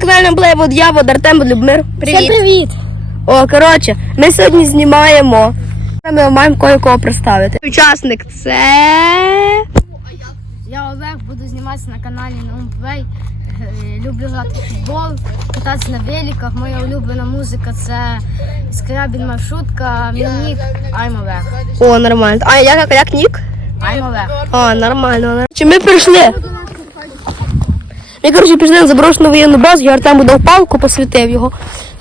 Канальний плейбуд, я Вод Артем Любмир. Всім привіт! О, коротше, ми сьогодні знімаємо. Ми маємо кое-кого представити. Учасник це. Я Олег, буду зніматися на каналі Numplay. Люблю грати в футбол, кататися на великах. Моя улюблена музика це Скрябін маршрутка, Мінік, I'm Олег. О, нормально. А як, як нік? I'm Олег. А, нормально. Чи ми прийшли? Ми, коротше, пішли на заброшену воєнну базу, я Артему дав палку, посвітив його.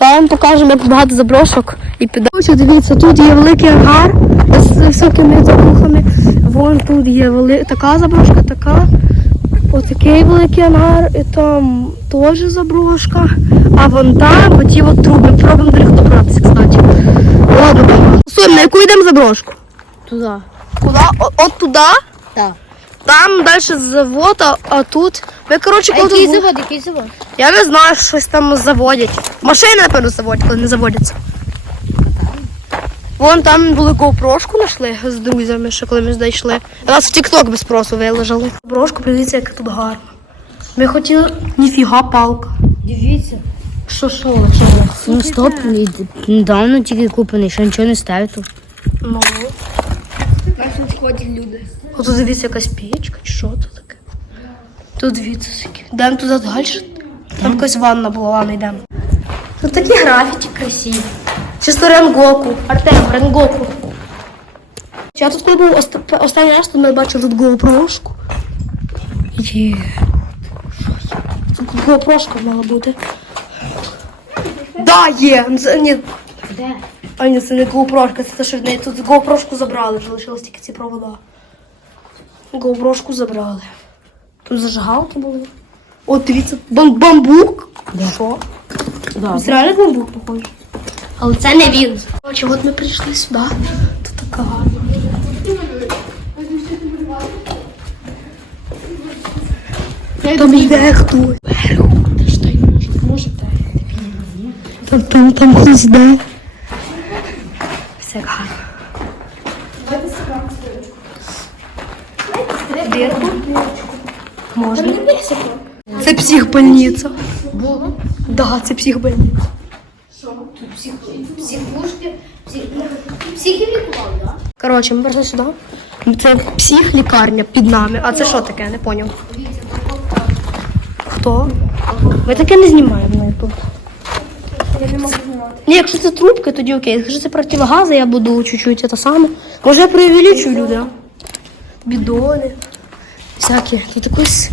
Я вам покажемо, як багато заброшок і піде. Дивіться, тут є великий ангар з високими забухами. Вон тут є вели... така заброшка, така. Отакий великий ангар, і там теж заброшка. А вон там оті от труби. Пробуємо до них добратися, кстати. Ладно, Сум, на яку йдемо заброшку? Туди. Куди? От туди? Так. Там далі завод, а, а тут. Ми, коротше, А коли який були- завод, який завод? Я не знаю, щось там заводять. Машини, напевно, заводять, коли не заводяться. Вон там були GoPro-шку знайшли з друзями, ще коли ми сюди йшли. Нас в TikTok без спросу виложили. Брошку, подивіться, як тут гарно. Ми хотіли. Ніфіга палка. Дивіться. Що, що, що? Ну стоп, недавно тільки куплений, ще нічого не ставив тут. Ну. Ото дивіться якась печка, чи що це таке? Тут дивіться таке. Йдемо туди далі. Там якась ванна була, ладно, йдемо. Тут такі графіті красиві. Чисто Ренгоку. Артем, Ренгоку. Я тут був оста- останній раз, то ми бачили тут GoPro-шку. Є. Тут GoPro-шка мала бути. Да, є. Ну, це- Ні, Де? а ні, це не GoPro, це те, що в неї тут GoPro забрали, вже лишилось тільки ці провода. GoPro забрали. Тут зажигалки були. О, дивіться, бам бамбук. Що? Да. Це реально бамбук похожий. Але це не він. Короче, от ми прийшли сюди. Тут така. Там йде хтось. Там, там, там хтось йде. Все гарно. Дірку? Можна. Це психбольниця. Було? Да, це психбольниця. Психушки, психи лікували, так? Коротше, ми прийшли сюди. Це психлікарня під нами. А це що таке? Не поняв. Хто? Ми таке не знімаємо на ютуб. Я не можу знімати. Ні, якщо це трубки, тоді окей. Якщо це противогази, я буду чуть-чуть це саме. Може я преувеличую люди, а? Бідони. Всякі. Тут якось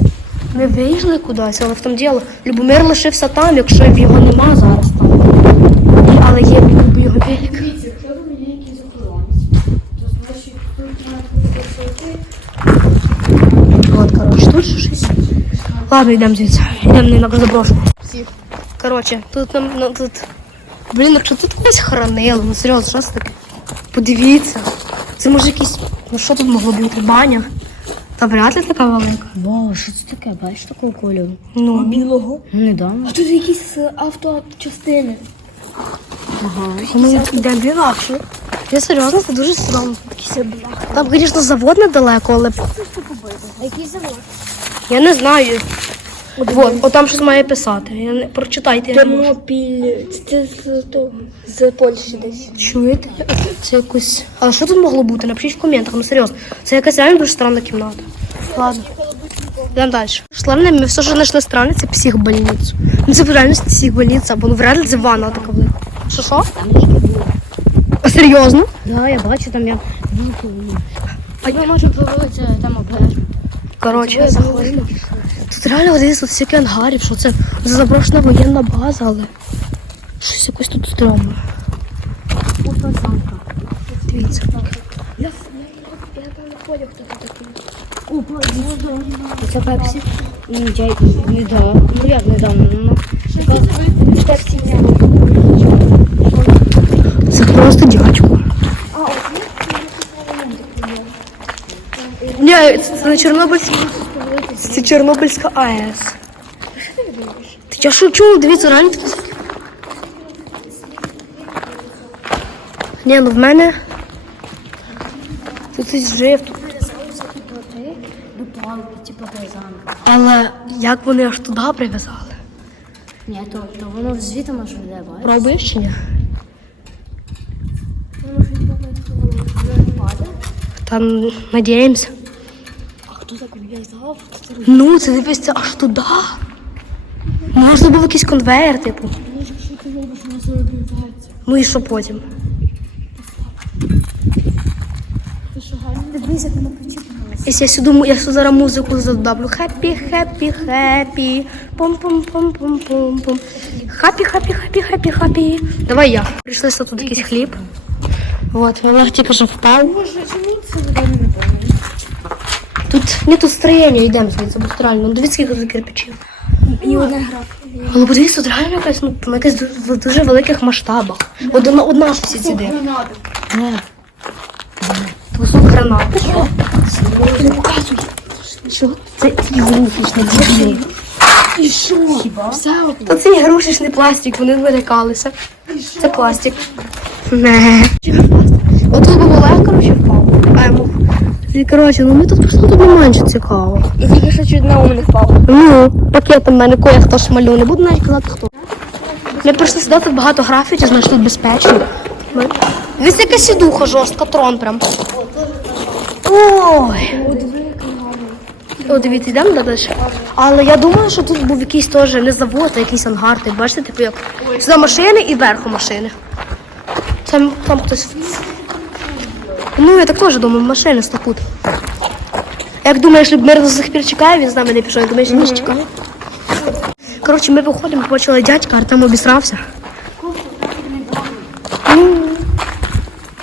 ми вийшли кудись, але в тому діло. Любомир лишився там, якщо його нема зараз там. Але є його велик. От, коротше, тут щось. Ладно, йдемо звідси. Йдемо на заброшку. Коротше, тут нам ну, тут. Блін, якщо тут когось хоронили, ну серйозно, що це таке? Подивіться. Це може якийсь. Ну що тут могло бути? Баня? Та вряд ли така велика. Вау, що це таке? Бачиш такого кольору? Ну, білого. Недавно. тут якісь авточастини. Ага. Ми йдемо інакше. Я серйозно, це дуже странно. Там, звісно, завод недалеко, але А який завод? я не знаю. Вот, от там щось має писати. Я не прочитайте. я не можу. Тернопіль. Це з, з Польщі десь. Чуєте? Це якось. А що тут могло бути? Напишіть в коментах, ну серйозно. Це якась реально дуже странна кімната. Ладно. Йдемо далі. Славне, ми все ж знайшли странне, це психбольницю. Ну це в реальності психбольниця, бо ну вряд ли це ванна така. Що що? А серйозно? Да, я бачу, там я. А я можу проводитися там обер. Коротше, заходимо. Тут реально дивись, тут стільки ангарів, що це заброшена воєнна база, але щось якось тут стрьомно. Дивіться. Я там не ходив, хто такий. Це пепсі. Я недавно. Ну як недавно? Ну, Пепсі Це просто дядько. Ні, це, не Чорнобильська. Це Чорнобильська АЕС. Я шучу, дивіться, реально такі. Ні, ну в мене. Тут жив тут. До палки, типу, пейзан. Але як вони аж туди прив'язали? Ні, то, то воно звідти може йде, бачиш? Пробуєш чи ні? Та н- надіємося. А хто так в'язав? Ну, це дивись, це аж туди. Можна був якийсь конвейер, типу. Що ти робиш, воно все? Ну і що потім? Ти що гарно? Дивись, як воно причіпилося. Якщо я сюди, я сюди зараз музику задавлю. Хеппі, хеппі, хеппі. пум пум пум пум пум пум Хапі, хапі, хапі, хапі, хапі. Давай я. Прийшли тут якийсь хліб. Вот, Олег тільки що впав. Боже, чому це не? Тут не тут строєння, йдемо звідси, бо реально. Ну, дивіться, скільки тут кирпичів. І одна гра. Але подивіться, тут реально якась, ну, на якась в дуже великих масштабах. Одна, одна ж всі сюди. Тусу гранати. Що? Не показуй. Що? Це ігрушечний дірний. І що? Хіба? Все от. Та це ігрушечний пластик, вони вирикалися. Це пластик. Не. Отут був Олег, коротше, впав. А йому. І, коротше, ну ми тут просто тут не менше цікаво. І тільки що чуть на ум не впав. Ну, пакетом мене кое хто шмалю, не буду навіть казати хто. Ми прийшли сюди, тут багато графіті, знаєш, тут безпечно. Ми- Дивись, яка сідуха жорстка, трон прям. Ой. О, дивіться, йдемо далі. Але я думаю, що тут був якийсь теж не завод, а якийсь ангар. Ти бачите, типу як сюди машини і верху машини. Там, там хтось. Ну, я так теж думаю, машини стопут. Як думаєш, Любмир до сих пір чекає, він з нами не пішов, думаєш, він не чекає. Коротше, ми виходимо, побачили дядька, Артем обісрався.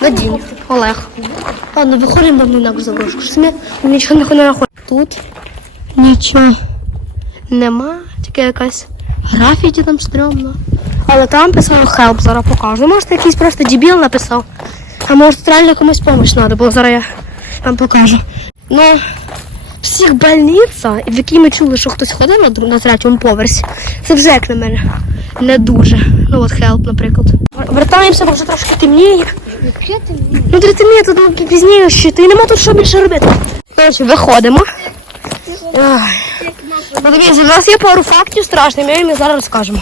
Надій, Олег. Ладно, виходимо вам інакше заброшку. Щось нічого не знаходимо. Тут нічого нема, тільки якась графіті там стрьомно. Але там писав help, зараз покажу. Може, якийсь просто дебіл написав. А може, реально комусь допомога треба, бо зараз я вам покажу. Ну, психбольниця, в якій ми чули, що хтось ходив на, на третьому поверсі, це вже як на мене не дуже. Ну от help, наприклад. Вертаємося, бо вже трошки темніє. Ну, ти темніє, тут пізніше ще, ти нема тут що більше робити. Коротше, виходимо. Ай. Ну, у нас є пару фактів страшних, ми їм зараз розкажемо.